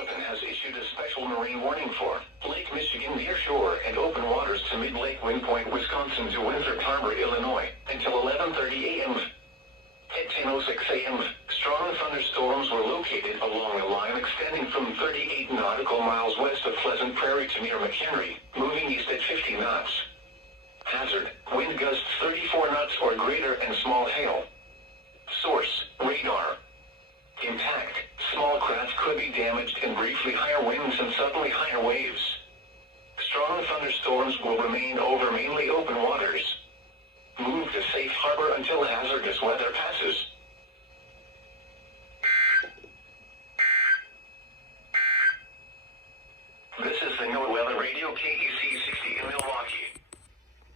Metropolitan has issued a special marine warning for Lake Michigan near shore and open waters to mid-Lake Wind Point, Wisconsin to Winthrop Harbor, Illinois, until 11:30 a.m. At 10:06 a.m., strong thunderstorms were located along a line extending from 38 nautical miles west of Pleasant Prairie to near McHenry, moving east at 50 knots. Hazard, wind gusts 34 knots or greater and small hail. Source, radar. Impact, small craft could be damaged and briefly higher winds and suddenly higher waves. Strong thunderstorms will remain over mainly open waters. Move to safe harbor until hazardous weather passes.